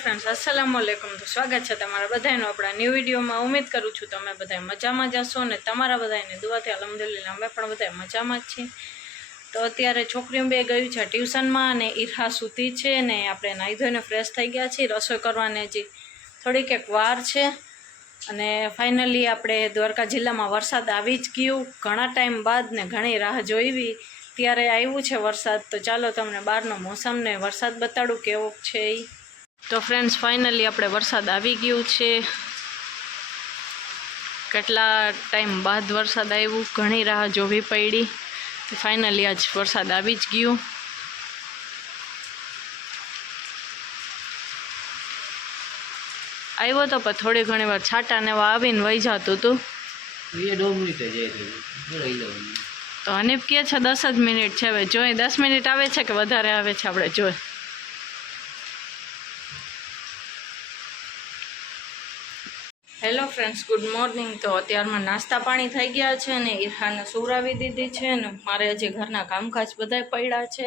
Friends, અસલામ વાલેકુમ. તો સ્વાગત છે તમારા બધાનું આપણા ન્યૂ વિડીયોમાં. ઉમ્મીદ કરું છું તમે બધા મજામાં જશો ને તમારા બધાની દુઆથી અલ્હમ્દુલિલ્લાહ અમે પણ બધા મજામાં જ છીએ. તો અત્યારે છોકરીઓ બે ગયું છે ટ્યુશનમાં અને ઈરહા સૂતી છે ને આપણે નાહી ધોઈને ફ્રેશ થઈ ગયા છીએ. રસોઈ કરવાની હજી થોડીક એક વાર છે અને ફાઇનલી આપણે દ્વારકા જિલ્લામાં વરસાદ આવી જ ગયું. ઘણા ટાઈમ બાદ ને ઘણી રાહ જોઈવી ત્યારે આવ્યું છે વરસાદ. તો ચાલો તમને બહારનો મોસમ ને વરસાદ બતાડું કેવો છે એ. તો ફ્રેન્ડ્સ, ફાઇનલી આપણે વરસાદ આવી ગયું છે. કેટલા ટાઈમ બાદ વરસાદ આવ્યું, ઘણી રાહ જોવી પડી. ફાઇનલી આજ વરસાદ આવી જ ગયું. આવ્યો તો પણ થોડી ઘણી વાર છાંટા ને એવા આવીને વહી જતું હતું. તો અનિપ કહે છે 10 જ મિનિટ છે. હવે જોઈ 10 મિનિટ આવે છે કે વધારે આવે છે આપણે જોઈ. Hello friends, good morning. તો અત્યારમાં નાસ્તા પાણી થઈ ગયા છે ને ઈરહાને સુવડાવી દીધી છે ને મારે હજી ઘરના કામકાજ બધા પડ્યા છે.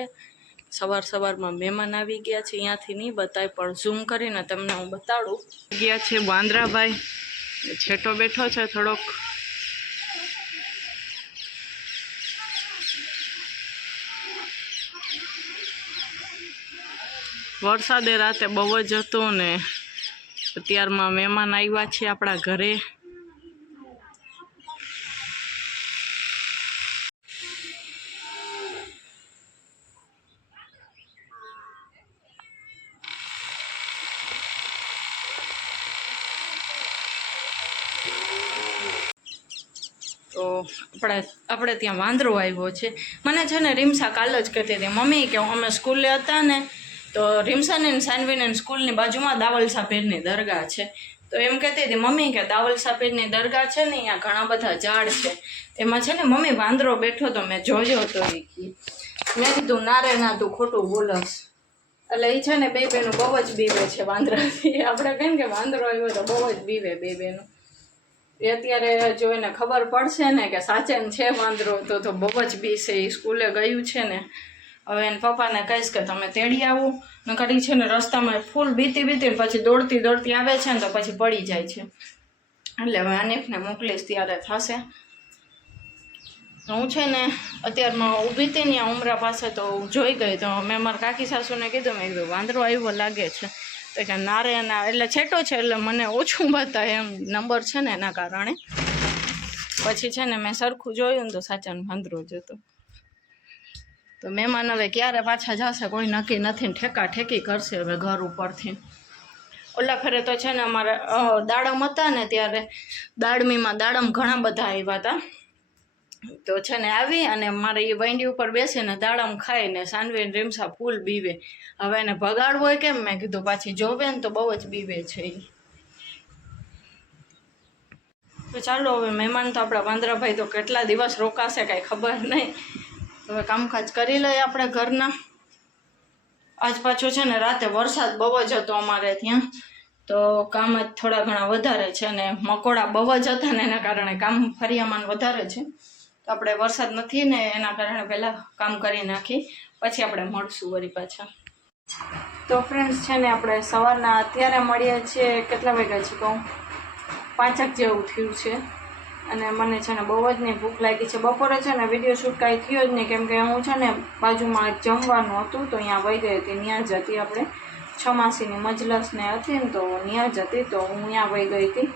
સવારમાં મહેમાન આવી ગયા છે, અહીંયાથી નહીં બતાય પણ ઝૂમ કરીને તમને હું બતાડું. ગયા છે બાંદ્રાભાઈ, છેટો બેઠો છે થોડોક. વરસાદે રાતે બહુ જ હતો ને અત્યારમાં મહેમાન આવ્યા છે આપણા ઘરે. તો આપણે ત્યાં વાંદરો આવ્યો છે. મને છે ને રીમસા કાલ જ કહેતી હતી, મમ્મી કે અમે સ્કૂલે હતા ને તો રીમસાને સાનવીને સ્કૂલની બાજુમાં દાવલસા પીરની દરગાહ છે. તો એમ કહેતી હતી મમ્મી કે દાવલસા પીરની દરગાહ છે ને અહીંયા ઘણા બધા ઝાડ છે, એમાં છે ને મમ્મી વાંદરો બેઠો તો મેં જોયો તો. મેં કીધું ના રે ના, તું ખોટું બોલસ. એટલે એ છે ને બે બેનું બહુ જ બીવે છે વાંદરાથી. આપણે કહીએ કે વાંદરો આવ્યો તો બહુ જ બીવે બે બેનું. એ અત્યારે જોઈને ખબર પડશે ને કે સાચે છે વાંદરો તો બહુ જ બીશે. એ સ્કૂલે ગયું છે ને હવે એને પપ્પાને કહીશ કે તમે તેડી આવો. નકર ઈ છે ને રસ્તામાં ફૂલ બીતી પછી દોડતી આવે છે ને તો પછી પડી જાય છે. એટલે હવે અનિફને મોકલીશ ત્યારે થશે. હું છે ને અત્યારમાં ઊભી હતી ને ઉમરા પાસે તો જોઈ ગઈ. તો મેં મારા કાકી સાસુને કીધું, મેં કીધું વાંદરો આવ્યો લાગે છે. તો કે નારે ના, એટલે છેટો છે એટલે મને ઓછું બતાય એમ નંબર છે ને એના કારણે. પછી છે ને મેં સરખું જોયું ને તો સાચાને વાંદરો જ હતો. તો મહેમાન હવે ક્યારે પાછા જશે કોઈ નક્કી નથી ને ઠેકા ઠેકી કરશે હવે ઘર ઉપરથી. ઓલા ફરે તો છે ને અમારે દાડમ હતા ને ત્યારે દાડમીમાં દાડમ ઘણા બધા આવ્યા હતા. તો છે ને આવી અને મારે એ વાંડી ઉપર બેસીને દાડમ ખાઈને સાનવી રીમસા ફૂલ બીવે. હવે એને ભગાડવો હોય કેમ? મેં કીધું પાછી જોવે ને તો બહુ જ બીવે છે એ. તો ચાલો હવે મહેમાન તો આપણા વાંદરાભાઈ તો કેટલા દિવસ રોકાશે કાંઈ ખબર નહીં. હવે કામકાજ કરી લઈએ આપણે ઘરના. આજ પાછો છે ને રાતે વરસાદ બહુ જ હતો અમારે ત્યાં, તો કામ જ થોડા ઘણા વધારે છે ને મકોડા બહુ જ હતા ને એના કારણે કામ ફરિયામાન વધારે છે. તો આપણે વરસાદ નથી ને એના કારણે પહેલાં કામ કરી નાખી, પછી આપણે મળશું વળી પાછા. તો ફ્રેન્ડ્સ છે ને આપણે સવારના અત્યારે મળીએ છીએ. કેટલા વાગ્યા છે કહું? 5 જેવું થયું છે અને મને છે ને બહુ જ નહીં ભૂખ લાગી છે. બપોરે છે ને વિડીયો શૂટ કાંઈ થયો જ નહીં કેમ કે હું છે ને બાજુમાં જમવાનું હતું તો અહીંયા વહી ગઈ હતી. ત્યાં જ હતી આપણે છમાસીની મજલસ ને હતી ને તો ત્યાં જ હતી તો હું ત્યાં વહી ગઈ હતી.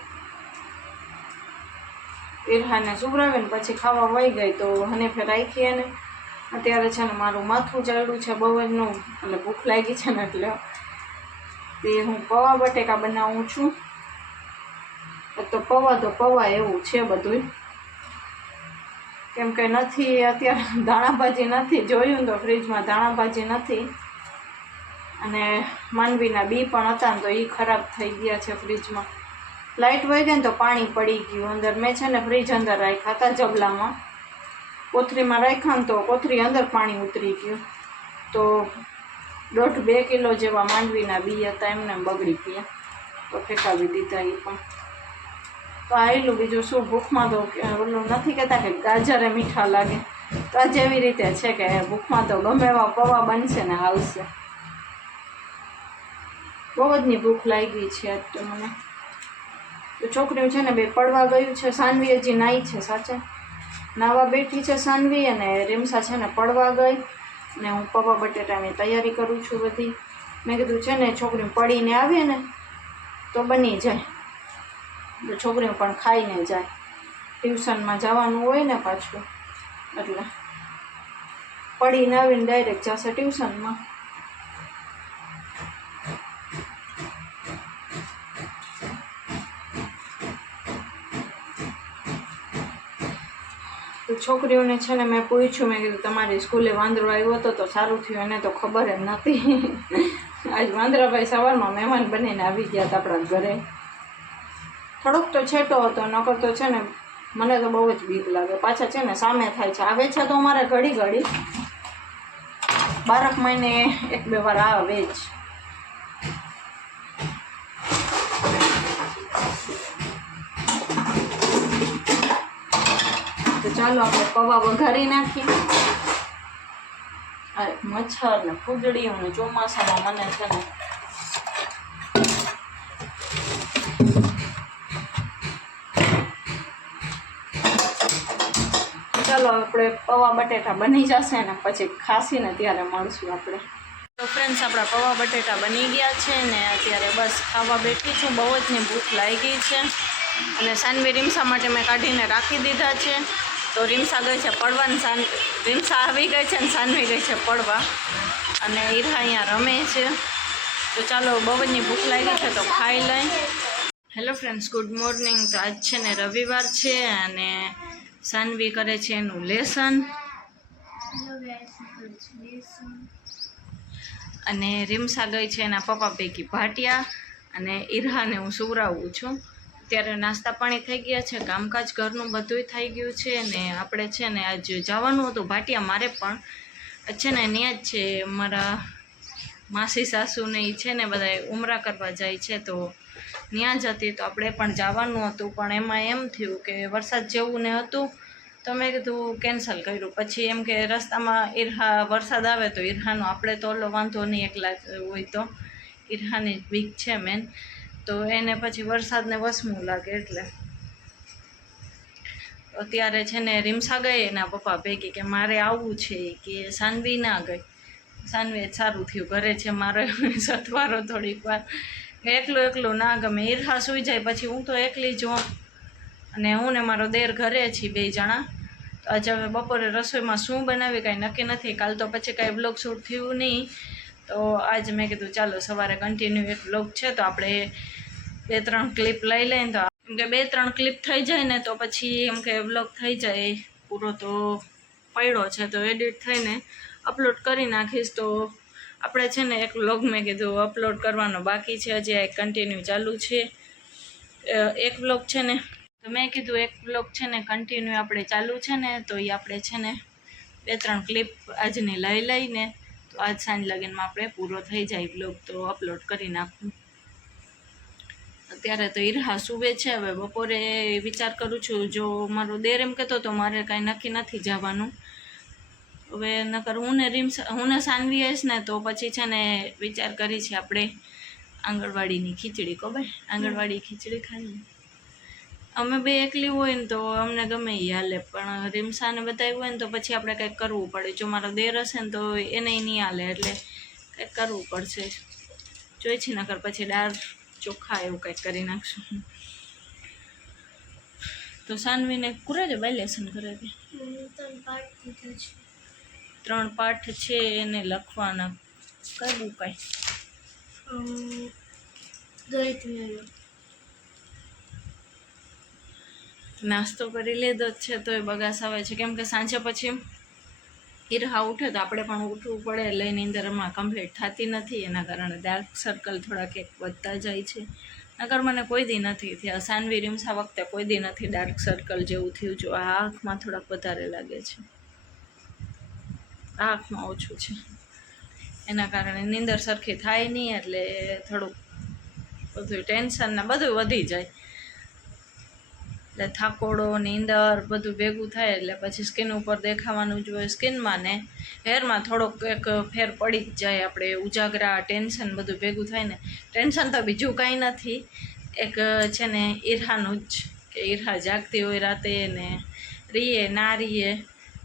ઈરહાને સુવડાવીને પછી ખાવા વહી ગઈ તો હનીફે રાખી એને. અત્યારે છે ને મારું માથું ચડ્યું છે બહુ જનું એટલે ભૂખ લાગી છે ને એટલે તે હું પૌવા બટેકા બનાવું છું. તો પૌવા એવું છે બધું કેમ કે નથી અત્યારે ધાણાભાજી નથી. જોયું તો ફ્રીજમાં ધાણાભાજી નથી અને માંડવીના બી પણ હતા ને તો એ ખરાબ થઈ ગયા છે ફ્રીજમાં. લાઇટ વહી ગઈ ને તો પાણી પડી ગયું અંદર. મેં છે ને ફ્રીજ અંદર રાખ્યા હતા જબલામાં, કોથરીમાં રાખ્યા ને તો કોથરી અંદર પાણી ઉતરી ગયું. તો 1.5-2 કિલો જેવા માંડવીના બી હતા એમને બગડી ગયા તો ફેંકાવી દીધા એ પણ. તો આવેલું બીજું શું, ભૂખમાં તો ઓલું નથી કહેતા કે ગાજરે મીઠા લાગે, તો આ જેવી રીતે છે કે ભૂખમાં તો ગમે એવા પૌવા બનશે ને હાલશે. બહુ જની ભૂખ લાગી છે આજ તો મને. તો છોકરીઓ છે ને બે પડવા ગયું છે. સાનવી હજી નાઈ છે સાચે, નાવા બેઠી છે સાનવી, અને રીમસા છે ને પડવા ગઈ. ને હું પૌવા બટેટાની તૈયારી કરું છું બધી. મેં કીધું છે ને છોકરીઓ પડીને આવે ને તો બની જાય, તો છોકરીઓ પણ ખાઈને જાય. ટ્યુશનમાં જવાનું હોય ને પાછું, એટલે પડીને આવીને ડાયરેક્ટ જશે ટ્યુશનમાં. તો છોકરીઓને છે ને મેં પૂછ્યું, મેં કીધું તમારી સ્કૂલે વાંદરો આવ્યો હતો તો સારું થયું, એને તો ખબર જ નથી. આજ વાંદરાભાઈ સવારમાં મહેમાન બનીને આવી ગયા હતા આપણા ઘરે. થોડોક તો છેટો હતો, નકર તો છે ને મને તો બહુ જ બીક લાગે. પાછા છે ને સામે થાય છે, આવે છે તો અમારે ઘડી ઘડી 12 મહિને 1-2 વાર આવે જ. તો ચાલો આપણે પૌવા વઘારી નાખીએ. મચ્છર ને ફૂદડીઓ ને ચોમાસામાં મને છે ને ચાલો આપણે પૌવા બટેટા બની જશે ને પછી ખાસીને ત્યારે મળશું આપણે. તો ફ્રેન્ડ્સ આપણા પૌવા બટેટા બની ગયા છે ને અત્યારે બસ ખાવા બેઠી છું. બહુ જ ની ભૂખ લાગી છે. અને સાનવી રીમસા માટે મેં કાઢીને રાખી દીધા છે. તો રીમસા ગઈ છે પડવા, રીમસા આવી ગઈ છે ને સાનવી ગઈ છે પડવા, અને ઈરા અહીંયા રમે છે. તો ચાલો બહુ જ ભૂખ લાગી છે તો ખાઈ લઈ. Hello friends, good morning. તો આજ છે ને રવિવાર છે અને સાનવી કરે છે એનું લેસન, અને રીમસા ગઈ છે એના પપ્પા પૈકી ભાટિયા, અને ઈરાને હું સુવરાવું છું. ત્યારે નાસ્તા પાણી થઈ ગયા છે, કામકાજ ઘરનું બધું થઈ ગયું છે. ને આપણે છે ને આજ જવાનું હતું ભાટિયા, મારે પણ છે ને ત્યાં જ છે મારા માસી સાસુને એ છે ને બધા ઉમરા કરવા જાય છે, તો ત્યાં જ હતી. તો આપણે પણ જવાનું હતું, પણ એમાં એમ થયું કે વરસાદ જેવું ને હતું, તો મેં કીધું કેન્સલ કર્યું. પછી એમ કે રસ્તામાં ઈરહા વરસાદ આવે તો ઈરહાનો આપણે તો ઓલો વાંધો નહીં, એકલા હોય તો ઈરહાની બીક છે મેન, તો એને પછી વરસાદને વસમું લાગે એટલે. અત્યારે છે ને રીમસા ગઈ એના પપ્પા ભેગી કે મારે આવવું છે, કે સાનવી ના ગઈ. સાનવી સારું થયું ઘરે છે, મારો સથવારો થોડીક વાર. એકલું ના ગમે, ઈરહા સૂઈ જાય પછી હું તો એકલી જ હોઉં, અને હું ને મારો દેર ઘરે છીએ 2 જણા. તો આજે હવે બપોરે રસોઈમાં શું બનાવી કાંઈ નક્કી નથી. કાલ તો પછી કાંઈ બ્લોગ શૂટ થયું નહીં, તો આજ મેં કીધું ચાલો સવારે કન્ટિન્યુ એક બ્લોગ છે તો આપણે 2-3 ક્લિપ લઈ લઈને, તો એમ કે 2-3 ક્લિપ થઈ જાય ને તો પછી એમ કે બ્લોગ થઈ જાય પૂરો. તો પડ્યો છે તો એડિટ થઈને અપલોડ કરી નાખીશ. તો આપણે છે ને એક બ્લોગ મેં કીધું અપલોડ કરવાનો બાકી છે, હજી આ કન્ટિન્યુ ચાલુ છે. એક બ્લોગ છે ને, તો મેં કીધું એક બ્લોગ છે ને કન્ટિન્યુ આપણે ચાલુ છે ને, તો એ આપણે છે ને 2-3 ક્લિપ આજની લઈ લઈને તો આજ સાંજ લગીનમાં આપણે પૂરો થઈ જાય બ્લોગ, તો અપલોડ કરી નાખું. અત્યારે તો ઈરહા સૂવે છે. હવે બપોરે વિચાર કરું છું, જો મારો દેર એમ કહેતો તો મારે કાંઈ નક્કી નથી જવાનું. હવે નકર હું ને સાનવી આવીશ ને તો પછી છે ને વિચાર કરી છે આપણે આંગણવાડીની ખીચડી, ખબર આંગણવાડી ખીચડી ખાઈ. અમે 2 એકલી હોય ને તો અમને ગમે એ હાલે, પણ રીમસાને બધા હોય ને તો પછી આપણે કંઈક કરવું પડે. જો મારો દેર હશે ને તો એને નહીં હાલે, એટલે કંઈક કરવું પડશે. જોઈ છે નકર પછી દાળ ચોખા એવું કંઈક કરી નાખશું. તો સાનવીને કુરે જો બાઈ લેસન કરે છે, 3 પાઠ છે એને લખવાના. કઈ કાંઈ નાસ્તો કરી લીધો જ છે તો એ બગાસ આવે છે, કેમ કે સાંજે પછી ઈરહા ઉઠે તો આપણે પણ ઉઠવું પડે, લઈને નીંદરમાં કમ્પ્લીટ થતી નથી. એના કારણે ડાર્ક સર્કલ થોડાક એક વધતા જાય છે. નકર મને કોઈ દી નથી થયા. સાનવી રીમસા વખતે કોઈ દી નથી ડાર્ક સર્કલ જેવું થયું. જો આ આંખમાં થોડાક વધારે લાગે છે, આ આંખમાં ઓછું છે, એના કારણે નીંદર સરખી થાય નહીં, એટલે થોડુંક બધું ટેન્શન ને બધું વધી જાય. એટલે થાકોડો નીંદર બધું ભેગું થાય એટલે પછી સ્કિન ઉપર દેખાવાનું જ હોય. સ્કિનમાં ને હેરમાં થોડોક એક ફેર પડી જ જાય. આપણે ઉજાગરા ટેન્શન બધું ભેગું થાય ને. ટેન્શન તો બીજું કાંઈ નથી, એક છે ને ઈર્ષાનું જ, કે ઈર્ષા જાગતી હોય રાતે ને રીએ ના રીએ,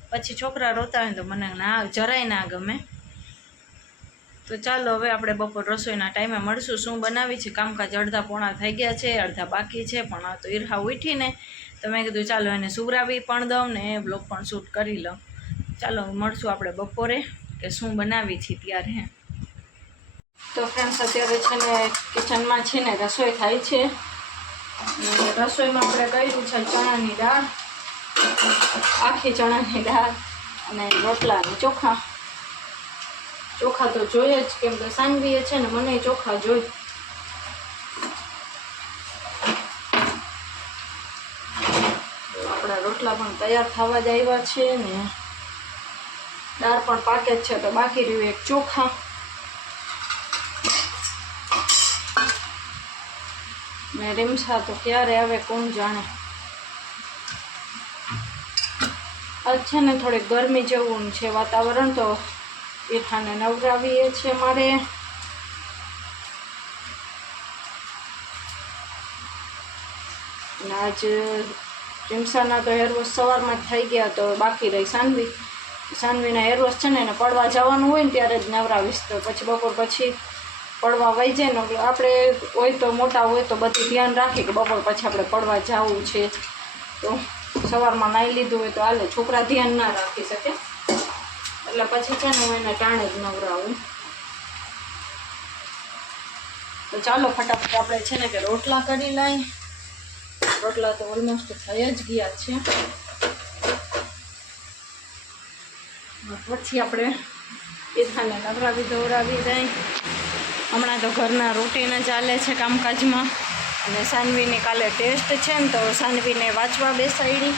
પછી છોકરા રોતા હોય તો મને જરાય ના ગમે. તો ચાલો હવે આપણે બપોર રસોઈના ટાઈમે મળશું. શું બનાવી છે, કામકાજ અડધા પોણા થઈ ગયા છે, અડધા બાકી છે. પણ આ તો ઈર્ષા ઉઠીને તો મેં કીધું ચાલો એને સુવરાવી પણ દઉં ને એ બ્લોગ પણ શૂટ કરી લઉં. ચાલો મળશું આપણે બપોરે કે શું બનાવી છે ત્યારે. તો ફ્રેન્ડ્સ અત્યારે છે ને કિચનમાં છે ને રસોઈ થાય છે. રસોઈમાં આપણે કર્યું છે ચણાની દાળ, આખી ચણાની દાળ અને રોટલા અને ચોખા. ચોખા તો જોઈએ જ, કેમ કે સાનવીએ છે ને મને ચોખા જોઈ. આપણા રોટલા પણ તૈયાર થવા જ આવ્યા છે ને દાળ પણ પાકે જ છે. તો બાકી રહ્યું એક ચોખા. ને રીમસા તો ક્યારે આવે કોણ જાણે. આજ છે ને થોડીક ગરમી જેવું છે વાતાવરણ, તો ઈર્ષાને નવરાવીએ છે મારે. અને આજ રીમસાના તો હેરવોશ સવારમાં જ થઈ ગયા, તો બાકી રહી સાનવી. સાનવીના હેરવોશ છે ને એને પડવા જવાનું હોય ને ત્યારે જ નવરાવીશ. તો પછી બપોર પછી પડવા વહી જાય ને, આપણે હોય તો મોટા હોય તો બધું ધ્યાન રાખી કે બપોર પછી આપણે પડવા જવું છે. તો સવારમાં નાહી લીધું હોય તો હાલે, છોકરા ધ્યાન ના રાખી શકે. એટલે પછી છે ને હું એને ટાણે જ નવરાવું. તો ચાલો ફટાફટ આપણે છે ને કે રોટલા કરી લઈ. રોટલા તો ઓલમોસ્ટ થઈ જ ગયા છે. પછી આપણે ઈર્ષાને નવરાવી ધોરાવી દઈ. હમણાં તો ઘરના રૂટીન ચાલે છે કામકાજમાં. અને સાનવીની કાલે ટેસ્ટ છે ને, તો સાનવીને વાંચવા બેસાડી.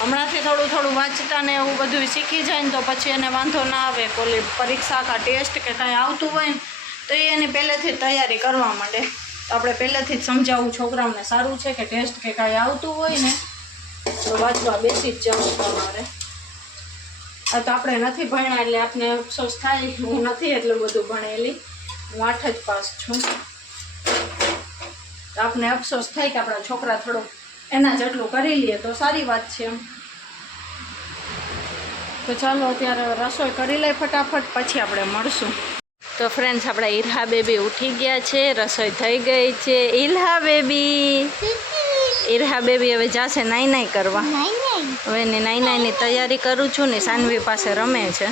હમણાંથી થોડું થોડું વાંચતા ને એવું બધું શીખી જાય ને તો પછી એને વાંધો ના આવે. કોલી પરીક્ષા કા ટેસ્ટ કે કાંઈ આવતું હોય ને તો એની પહેલેથી જ તૈયારી કરવા માંડે. તો આપણે પહેલેથી જ સમજાવવું છોકરાઓને સારું છે કે ટેસ્ટ કે કાંઈ આવતું હોય ને તો વાંચવા બેસી જ જવું તમારે. આ તો આપણે નથી ભણ્યા એટલે આપને અફસોસ થાય. હું નથી એટલું બધું ભણેલી, હું 8 જ પાસ છું. તો આપને અફસોસ થાય કે આપણા છોકરા થોડુંક એના જેટલું કરી લઈએ તો સારી વાત છે એમ. તો ચાલો અત્યારે રસોઈ કરી લઈ ફટાફટ, પછી આપણે મળશું. તો ફ્રેન્ડ્સ આપણા ઈર્ષા બેબી ઉઠી ગયા છે, રસોઈ થઈ ગઈ છે. ઈર્ષા બેબી હવે જાશે નાઈ નાઈ કરવા. હવે એને નાઈ નાઈની તૈયારી કરું છું ને સાનવી પાસે રમે છે.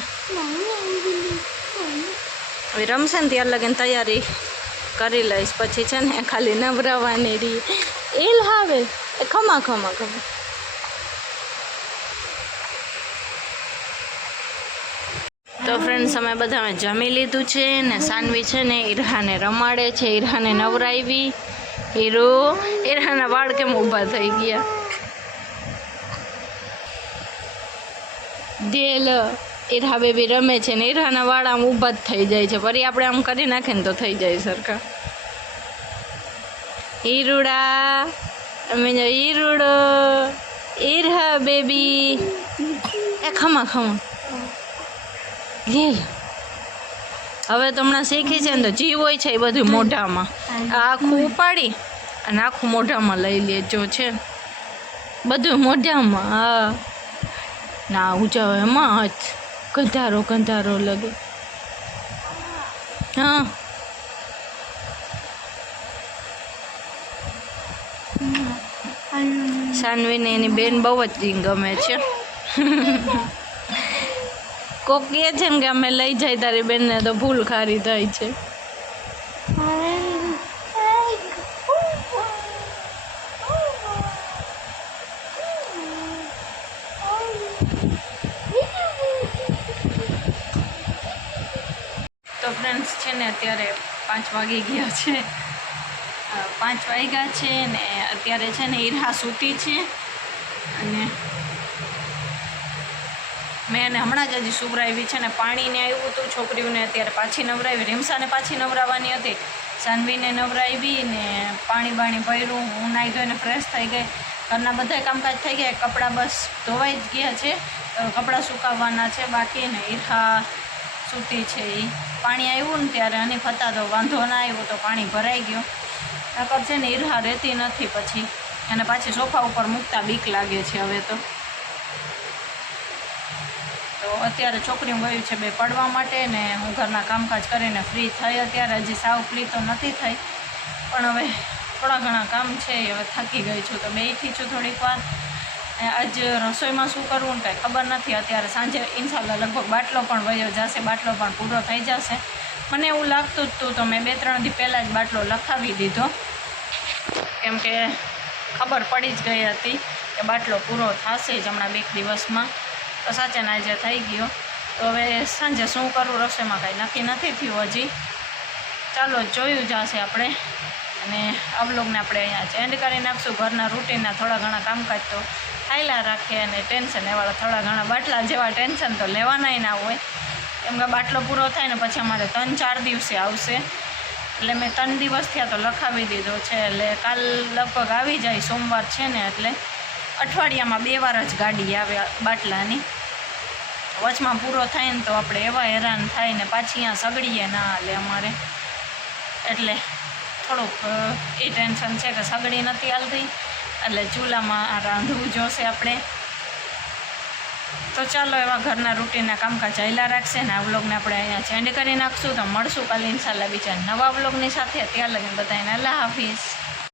હવે રમશે ને ત્યાર લગીને તૈયારી કરી લઈશ. પછી છે ને ખાલી નવરાવાની રહી. ઈર્ષા આવે એ ખમા ખમા ખમા. તો ફ્રેન્ડ્સ અમે બધા જમી લીધું છે ને સાનવી છે ને ઈર્ષાને રમાડે છે. ઈર્ષાને નવરાવી. ઈર્ષાના વાળ કેમ ઊભા થઈ ગયા. દેલ ઈર્ષા બેબી રમે છે ને ઈર્ષાના વાળ આમ ઊભા જ થઈ જાય છે. ફરી આપણે આમ કરી નાખીએ ને તો થઈ જાય સરખા. હીરુડા અમે જો હીરુડો. ઈર્ષા બેબી એ ખમા ખમા. હવે તો હમણાં શીખી છે ને તો જીવ હોય છે એ બધું મોઢામાં આખું ઉપાડી અને આખું મોઢામાં લઈ લેજો છે બધું મોઢામાં. હા ના ઉજાવ એમાં હાથ ગંધારો ગંધારો લગે. હા સાનવીને એની બેન બહુ જ ગમે છે. કોક કહે છે ને કે અમે લઈ જાય તારી બેનને તો ભૂલ ખારી થાય છે. તો ફ્રેન્ડ્સ છે ને અત્યારે 5 વાગી ગયા છે. 5 વાગ્યા છે ને અત્યારે છે ને ઈર્ષા સૂતી છે. અને મેં એને હમણાં જ હજી સુવરાવી છે ને પાણીને આવ્યું હતું છોકરીઓને. અત્યારે પાછી નવરાવી. રીમસાને પાછી નવરાવવાની હતી સાનવીને નવરાવી ને પાણી બાણી ભર્યું. હું નાહી ધોઈને ફ્રેશ થઈ ગઈ. ઘરના બધા કામકાજ થઈ ગયા. કપડાં બસ ધોવાઈ જ ગયા છે. કપડાં સુકાવવાના છે બાકી ને. ઈર્ખા સૂતી છે. એ પાણી આવ્યું ને ત્યારે હનીફ હતા તો વાંધો ના આવ્યો, તો પાણી ભરાઈ ગયું. નકર છે ને ઈર્ખા રહેતી નથી પછી, અને પાછી સોફા ઉપર મૂકતા બીક લાગે છે હવે તો અત્યારે છોકરીઓ ગયું છે બે પડવા માટે ને હું ઘરના કામકાજ કરીને ફ્રી થઈ. અત્યારે હજી સાવ ફ્રી તો નથી થઈ, પણ હવે થોડા ઘણા કામ છે. હવે થાકી ગઈ છું તો બેઠી છું થોડીક વાર. આજ રસોઈમાં શું કરવું ને કાંઈ ખબર નથી. અત્યારે સાંજે ઇન્શાલ્લાહ લગભગ બાટલો પણ વયો જશે, બાટલો પણ પૂરો થઈ જશે. મને એવું લાગતું જ હતું તો મેં 2-3 દી પહેલાં જ બાટલો લખાવી દીધો, કેમ કે ખબર પડી જ ગઈ હતી કે બાટલો પૂરો થશે જ હમણાં 2 દિવસમાં. તો સાચે ને આજે થઈ ગયો. તો હવે સાંજે શું કરું રસોઈમાં કાંઈ નક્કી નથી થયું હજી. ચાલો જોયું જશે આપણે. અને આ વ્લોગને આપણે અહીંયા એન્ડ કરી નાખશું. ઘરના રૂટીનના થોડા ઘણા કામકાજ તો ખાયલા રાખીએ, અને ટેન્શન એવાળા થોડા ઘણા બાટલા જેવા ટેન્શન તો લેવાનાય ના હોય, કેમ કે બાટલો પૂરો થાય ને પછી અમારે 3-4 દિવસે આવશે. એટલે મેં 3 દિવસ થયા તો લખાવી દીધો છે. એટલે કાલ લગભગ આવી જાય, સોમવાર છે ને, એટલે અઠવાડિયામાં 2 વાર જ ગાડી આવે બાટલાની. વચમાં પૂરો થાય ને તો આપણે એવા હેરાન થાય ને પાછી અહીંયા સગડીએ ના હાલે અમારે. એટલે થોડુંક એ ટેન્શન છે કે સગડી નથી હાલતી, એટલે ચૂલામાં રાંધવું જોશે આપણે. તો ચાલો એવા ઘરના રૂટીનના કામકાજ ચાલ્યા રાખશે ને આ વ્લોગને આપણે અહીંયા એન્ડ કરી નાખશું. તો મળશું કાલે ઇન્શાલ્લાહ બીજા નવા વ્લોગની સાથે. ત્યાં લગીને બધાને અલ્લાહ હાફિઝ.